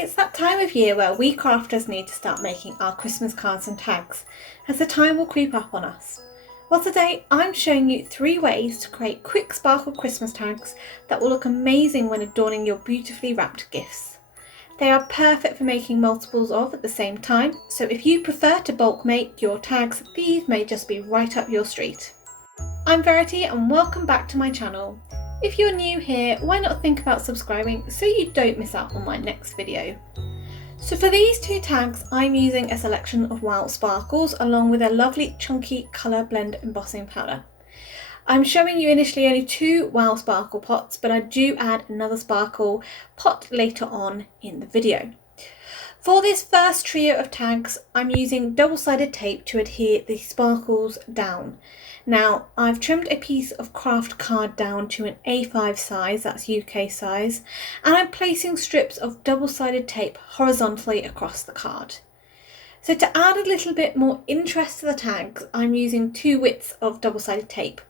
It's that time of year where we crafters need to start making our Christmas cards and tags, as the time will creep up on us. Well, today I'm showing you 3 ways to create quick sparkle Christmas tags that will look amazing when adorning your beautifully wrapped gifts. They are perfect for making multiples of at the same time, so if you prefer to bulk make your tags, these may just be right up your street. I'm Verity and welcome back to my channel. If you're new here, why not think about subscribing so you don't miss out on my next video. So for these 2 tags, I'm using a selection of wild sparkles along with a lovely chunky colour blend embossing powder. I'm showing you initially only 2 wild sparkle pots, but I do add another sparkle pot later on in the video. For this first trio of tags, I'm using double-sided tape to adhere the sparkles down. Now, I've trimmed a piece of craft card down to an A5 size, that's UK size, and I'm placing strips of double-sided tape horizontally across the card. So to add a little bit more interest to the tags, I'm using 2 widths of double-sided tape.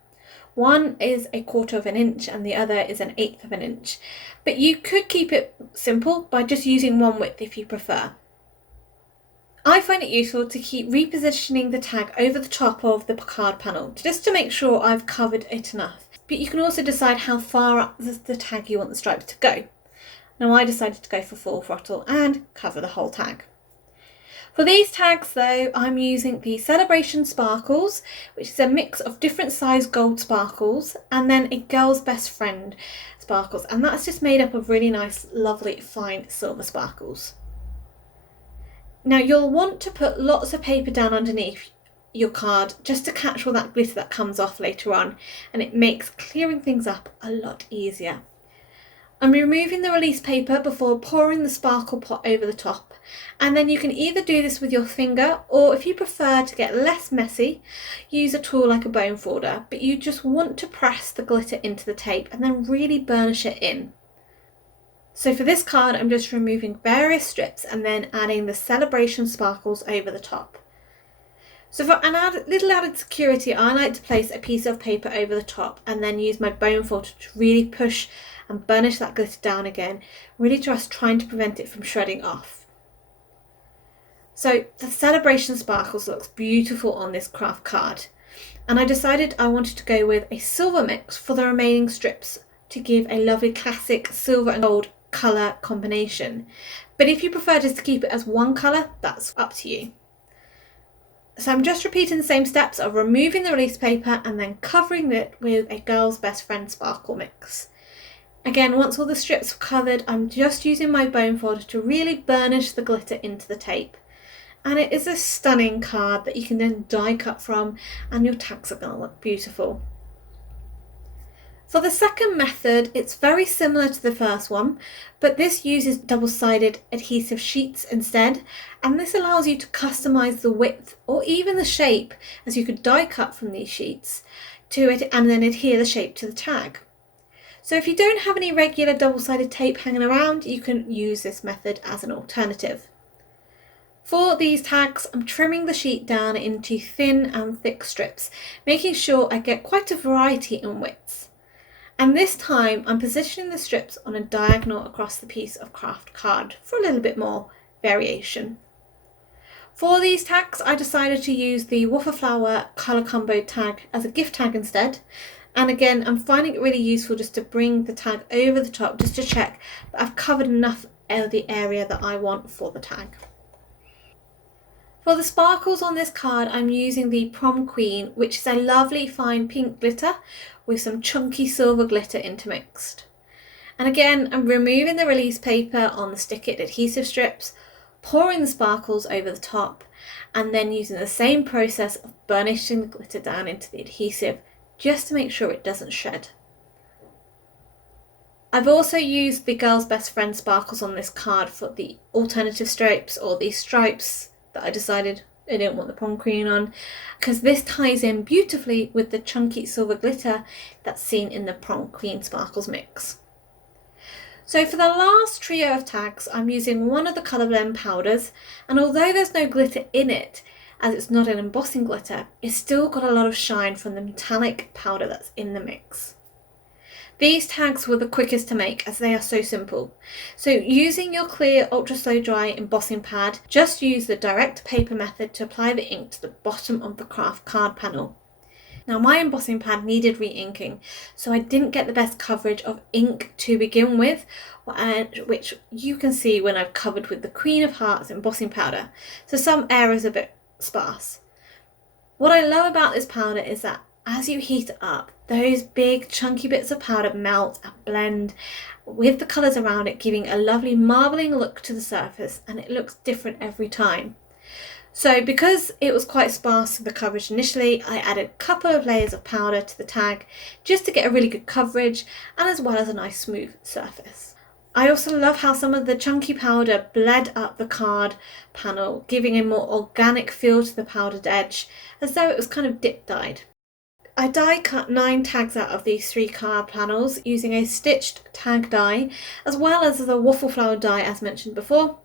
One is 1/4 of an inch and the other is 1/8 of an inch, but you could keep it simple by just using 1 width if you prefer. I find it useful to keep repositioning the tag over the top of the card panel, just to make sure I've covered it enough. But you can also decide how far up the tag you want the stripes to go. Now I decided to go for full throttle and cover the whole tag. For these tags though, I'm using the Celebration Sparkles, which is a mix of different size gold sparkles, and then a Girl's Best Friend sparkles, and that's just made up of really nice, lovely, fine silver sparkles. Now you'll want to put lots of paper down underneath your card just to catch all that glitter that comes off later on, and it makes clearing things up a lot easier. I'm removing the release paper before pouring the sparkle pot over the top, and then you can either do this with your finger, or if you prefer to get less messy, use a tool like a bone folder, but you just want to press the glitter into the tape and then really burnish it in. So for this card, I'm just removing various strips and then adding the Celebration Sparkles over the top. So for little added security, I like to place a piece of paper over the top and then use my bone folder to really push and burnish that glitter down again, really just trying to prevent it from shredding off. So the Celebration Sparkles looks beautiful on this craft card, and I decided I wanted to go with a silver mix for the remaining strips to give a lovely classic silver and gold colour combination. But if you prefer just to keep it as one colour, that's up to you. So I'm just repeating the same steps of removing the release paper and then covering it with a Girl's Best Friend sparkle mix. Again, once all the strips are covered, I'm just using my bone folder to really burnish the glitter into the tape. And it is a stunning card that you can then die cut from, and your tags are going to look beautiful. For the second method, it's very similar to the first one, but this uses double-sided adhesive sheets instead, and this allows you to customize the width or even the shape, as you could die cut from these sheets to it and then adhere the shape to the tag. So if you don't have any regular double-sided tape hanging around, you can use this method as an alternative. For these tags, I'm trimming the sheet down into thin and thick strips, making sure I get quite a variety in widths. And this time I'm positioning the strips on a diagonal across the piece of craft card for a little bit more variation. For these tags, I decided to use the Waffle Flower colour combo tag as a gift tag instead. And again, I'm finding it really useful just to bring the tag over the top just to check that I've covered enough of the area that I want for the tag. For the sparkles on this card, I'm using the Prom Queen, which is a lovely fine pink glitter with some chunky silver glitter intermixed. And again, I'm removing the release paper on the Stick It adhesive strips, pouring the sparkles over the top, and then using the same process of burnishing the glitter down into the adhesive just to make sure it doesn't shred. I've also used the Girl's Best Friend sparkles on this card for the alternative stripes, or the stripes that I decided I didn't want the Prom Queen on, because this ties in beautifully with the chunky silver glitter that's seen in the Prom Queen sparkles mix. So for the last trio of tags, I'm using one of the colour blend powders, and although there's no glitter in it, as it's not an embossing glitter, it's still got a lot of shine from the metallic powder that's in the mix. These tags were the quickest to make as they are so simple. So using your clear ultra slow dry embossing pad, just use the direct paper method to apply the ink to the bottom of the craft card panel. Now my embossing pad needed re-inking, so I didn't get the best coverage of ink to begin with, which you can see when I've covered with the Queen of Hearts embossing powder, so some areas are a bit sparse. What I love about this powder is that as you heat it up, those big chunky bits of powder melt and blend with the colours around it, giving a lovely marbling look to the surface, and it looks different every time. So because it was quite sparse in the coverage initially, I added a couple of layers of powder to the tag just to get a really good coverage and as well as a nice smooth surface. I also love how some of the chunky powder bled up the card panel, giving a more organic feel to the powdered edge, as though it was kind of dip dyed. I die cut 9 tags out of these 3 card panels using a stitched tag die, as well as the waffle flower die as mentioned before.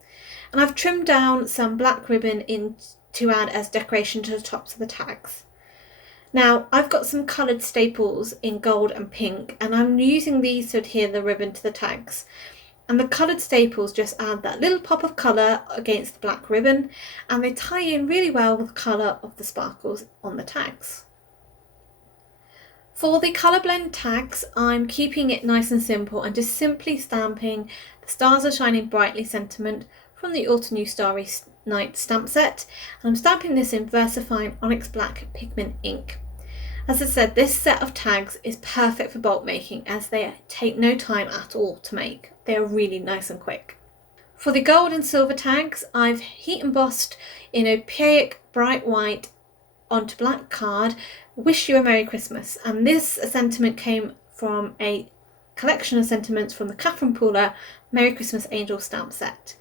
And I've trimmed down some black ribbon in to add as decoration to the tops of the tags. Now I've got some coloured staples in gold and pink, and I'm using these to adhere the ribbon to the tags. And the coloured staples just add that little pop of colour against the black ribbon, and they tie in really well with the colour of the sparkles on the tags. For the colour blend tags, I'm keeping it nice and simple and just simply stamping the Stars Are Shining Brightly sentiment from the Altenew Starry Night stamp set, and I'm stamping this in Versafine Onyx Black pigment ink. As I said, this set of tags is perfect for bulk making as they take no time at all to make. They are really nice and quick. For the gold and silver tags, I've heat embossed in Opaque bright white onto black card, Wish You a Merry Christmas, and this sentiment came from a collection of sentiments from the Catherine Pooler Merry Christmas Angel stamp set.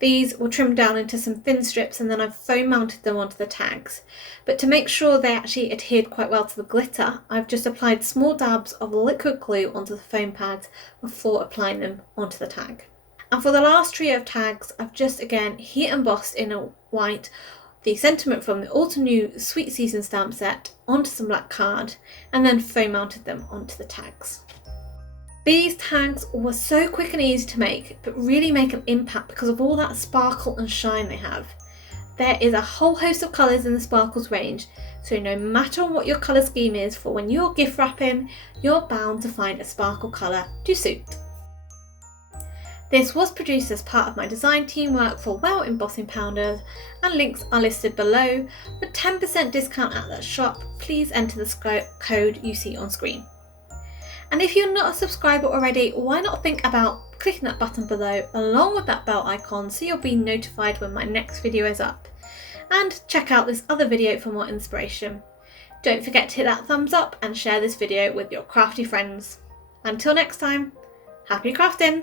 These were trimmed down into some thin strips and then I've foam mounted them onto the tags. But to make sure they actually adhered quite well to the glitter, I've just applied small dabs of liquid glue onto the foam pads before applying them onto the tag. And for the last trio of tags, I've just again heat embossed in a white the sentiment from the Altenew Sweet Season stamp set onto some black card and then foam mounted them onto the tags. These tags were so quick and easy to make, but really make an impact because of all that sparkle and shine they have. There is a whole host of colours in the sparkles range, so no matter what your colour scheme is for when you're gift wrapping, you're bound to find a sparkle colour to suit. This was produced as part of my design teamwork for Well Embossing Powder, and links are listed below. For 10% discount at that shop, please enter the code you see on screen. And if you're not a subscriber already, why not think about clicking that button below along with that bell icon so you'll be notified when my next video is up. And check out this other video for more inspiration. Don't forget to hit that thumbs up and share this video with your crafty friends. Until next time, happy crafting!